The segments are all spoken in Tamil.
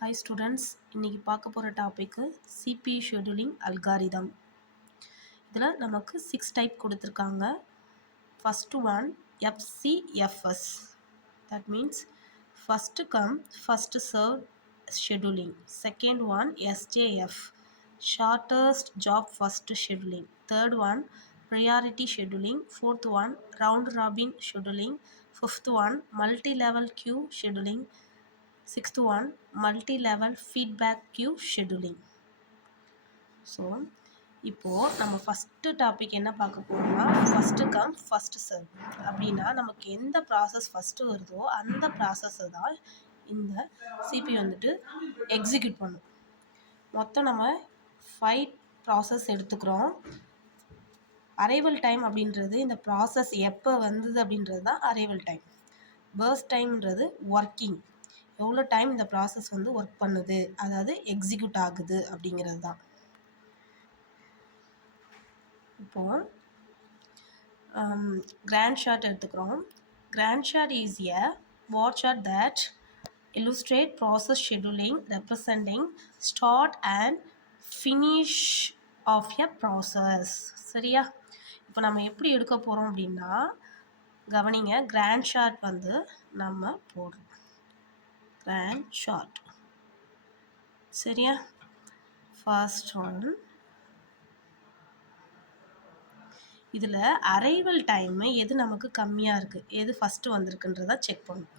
Hi students, இன்னைக்கு பார்க்க போகிற டாபிக்கு CPU scheduling algorithm. இதில் நமக்கு 6 டைப் கொடுத்துருக்காங்க. First one FCFS, that means first come first served scheduling. Second one SJF, shortest job first scheduling. Third one priority scheduling. Fourth one round robin scheduling. Fifth one multi-level queue scheduling. Sixth one multi-level feedback queue scheduling. So இப்போது நம்ம ஃபஸ்ட்டு டாபிக் என்ன பார்க்க போகிறோம்னா ஃபஸ்ட்டு கம் ஃபஸ்ட்டு சர்வ். அப்படின்னா நமக்கு எந்த ப்ராசஸ் ஃபஸ்ட்டு வருதோ அந்த ப்ராசஸை தான் இந்த சிபி வந்துட்டு எக்ஸிக்யூட் பண்ணும். மொத்தம் நம்ம 5 ப்ராசஸ் எடுத்துக்கிறோம். அரைவல் டைம் அப்படின்றது இந்த ப்ராசஸ் எப்போ வந்தது அப்படின்றது தான் அரைவல் டைம். பர்ஸ்ட் டைம்ன்றது ஒர்க்கிங், எவ்வளோ டைம் இந்த ப்ராசஸ் வந்து ஒர்க் பண்ணுது, அதாவது எக்ஸிக்யூட் ஆகுது அப்படிங்கிறது தான். இப்போது கிராண்ட் ஷார்ட் எடுத்துக்கிறோம். கிராண்ட் ஷார்ட் இஸ் எ வாட் chart that illustrate process scheduling representing start and finish of a process. சரியா? இப்போ நம்ம எப்படி எடுக்க போகிறோம் அப்படின்னா கவனிங்க, கிராண்ட் ஷார்ட் வந்து நம்ம போடுறோம். கிராண்ட் ஷார்ட் சரியா? ஃபர்ஸ்ட் ஒன் இதில் அரைவல் டைமு எது நமக்கு கம்மியாக இருக்குது, எது ஃபஸ்ட்டு வந்திருக்குன்றதை செக் பண்ணும்.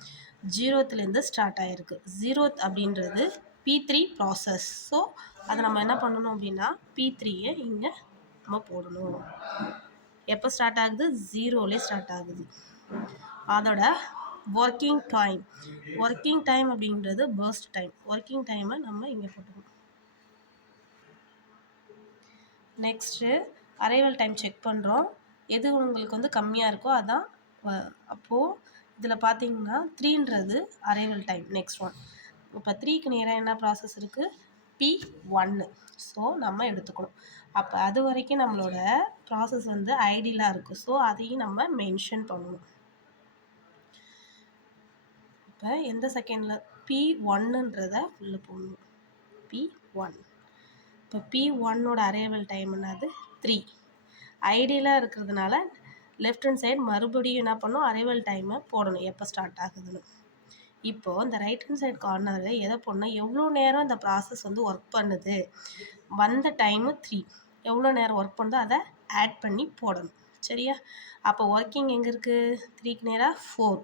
0த்துலேருந்து ஸ்டார்ட் ஆகிருக்கு. 0th அப்படின்றது P3 ப்ராசஸ். ஸோ அதை நம்ம என்ன பண்ணணும் அப்படின்னா P3யை இங்கே நம்ம போடணும். எப்போ ஸ்டார்ட் ஆகுது? 0லே ஸ்டார்ட் ஆகுது. அதோட ஒர்க்கிங் டைம் அப்படின்றது பர்ஸ்ட் டைம். ஒர்க்கிங் டைமை நம்ம இங்கே போட்டுக்கணும். நெக்ஸ்ட்டு அரைவல் டைம் செக் பண்ணுறோம். எது உங்களுக்கு வந்து கம்மியாக இருக்கோ அதான். அப்போது இதில் பார்த்தீங்கன்னா 3ன்றது அரைவல் டைம். நெக்ஸ்ட் ஒன் இப்போ 3க்கு நேராக என்ன ப்ராசஸ் இருக்குது? P1. ஸோ நம்ம எடுத்துக்கணும். அப்போ அது வரைக்கும் நம்மளோட ப்ராசஸ் வந்து ஐடியலாக இருக்குது. ஸோ அதையும் நம்ம மென்ஷன் பண்ணணும். இப்போ எந்த செகண்டில் P1ன்றதை உள்ளே போடணும். P1. இப்போ P1ஓட அரைவல் டைம் என்னது? 3. ஐடியலாக இருக்கிறதுனால லெஃப்ட் ஹேண்ட் சைடு மறுபடியும் என்ன பண்ணணும்? அரைவல் டைமை போடணும் எப்போ ஸ்டார்ட் ஆகுதுன்னு. இப்போது இந்த ரைட் ஹேண்ட் சைடு கார்னரு எதை போடணும்? எவ்வளோ நேரம் இந்த ப்ராசஸ் வந்து ஒர்க் பண்ணுது, வந்த டைமு 3, எவ்வளோ நேரம் ஒர்க் பண்ணுதோ அதை ஆட் பண்ணி போடணும். சரியா? அப்போ ஒர்க்கிங் எங்கே இருக்குது? 3க்கு நேராக 4.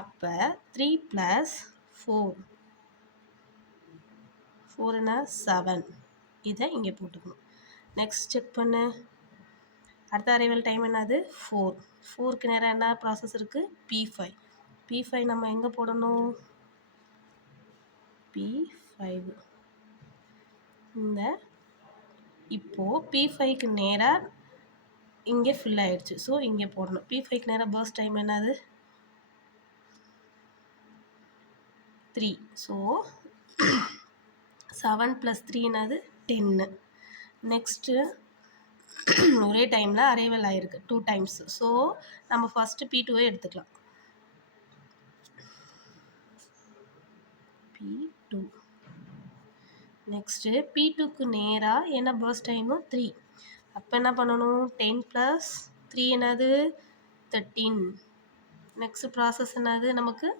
அப்போ 3 + 4 4னா 7. இதை இங்கே போட்டுக்கணும். நெக்ஸ்ட் செக் பண்ணு. அடுத்த அரைவல் டைம் என்னது? 4. 4க்கு நேரம் என்ன ப்ராசஸ் இருக்குது? P5 நம்ம எங்கே போடணும்? P5. இந்த இப்போது P5க்கு நேராக இங்கே ஃபில் ஆகிடுச்சு. ஸோ இங்கே போடணும். P5க்கு நேராக பர்ஸ்ட் டைம் என்னது? 3. ஸோ 7 + 3 என்னது? 10. நெக்ஸ்ட்டு ஒரே டைமில் அரைவல் ஆகிருக்கு 2 டைம்ஸ். ஸோ நம்ம ஃபஸ்ட்டு P2வை எடுத்துக்கலாம். P2. நெக்ஸ்ட்டு P2க்கு நேராக என்ன பர்ஸ்ட் டைமு? 3. அப்போ என்ன பண்ணணும்? 10 + 3 என்னது? 13. நெக்ஸ்ட் ப்ராசஸ் என்னது நமக்கு?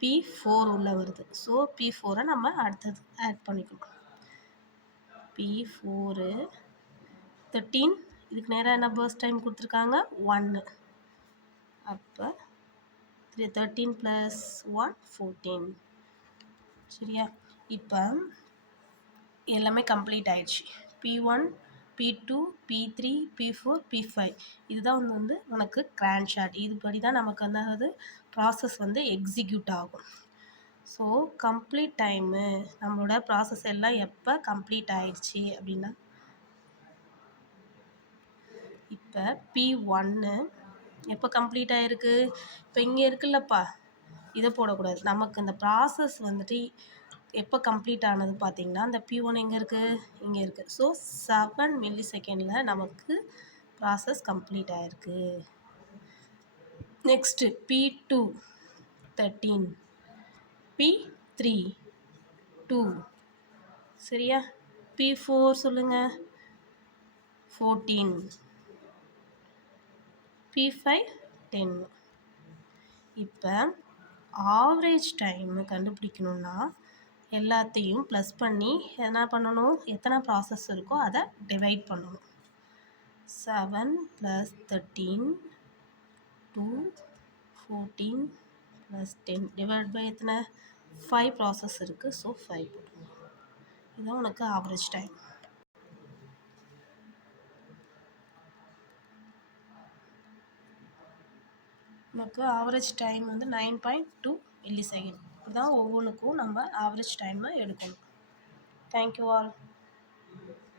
P4 உள்ள வருது. ஸோ P4ரை நம்ம அடுத்தது ஆட் பண்ணிக்கணும். P4 13. இதுக்கு நேராக என்ன பர்ஸ்ட் டைம் கொடுத்துருக்காங்க? 1. அப்போ 13 + 1 14. சரியா? இப்போ எல்லாமே கம்ப்ளீட் ஆயிடுச்சு. P1 P2 P3 P4 P5 இதுதான் வந்து உனக்கு கிராண்ட் ஷார்ட். இதுபடி தான் நமக்கு வந்து ப்ராசஸ் வந்து எக்ஸிக்யூட் ஆகும். ஸோ கம்ப்ளீட் டைமு நம்மளோட ப்ராசஸ் எல்லாம் எப்போ கம்ப்ளீட் ஆயிடுச்சு அப்படின்னா இப்போ P1 எப்போ கம்ப்ளீட் ஆகிருக்கு? இப்போ இங்கே இருக்குல்லப்பா, இதை போடக்கூடாது. நமக்கு இந்த ப்ராசஸ் வந்துட்டு எப்போ கம்ப்ளீட் ஆனது பார்த்தீங்கன்னா இந்த P1 எங்கே இருக்குது? இங்கே இருக்குது. ஸோ 7 ms நமக்கு ப்ராசஸ் கம்ப்ளீட் ஆகிருக்கு. Next P2 13. P3 2 சரியா? P4 சொல்லுங்க 14 P5 10. இப்போ ஆவரேஜ் டைம் கண்டுபிடிக்கணும்னா எல்லாத்தையும் ப்ளஸ் பண்ணி என்ன பண்ணணும், எத்தனை ப்ராசஸ் இருக்கோ அதை டிவைட் பண்ணணும். 7 + 13 2 14 + 10 டிவைட் பை எத்தனை 5 ப்ராசஸ் இருக்குது. ஸோ 5 போடணும். இதுதான் உனக்கு ஆவரேஜ் டைம். நமக்கு ஆவரேஜ் டைம் வந்து 9.2 மில்லி செகண்ட். இதுதான் ஒவ்வொன்றுக்கும் நம்ம ஆவரேஜ் டைமை எடுக்கணும். Thank you all.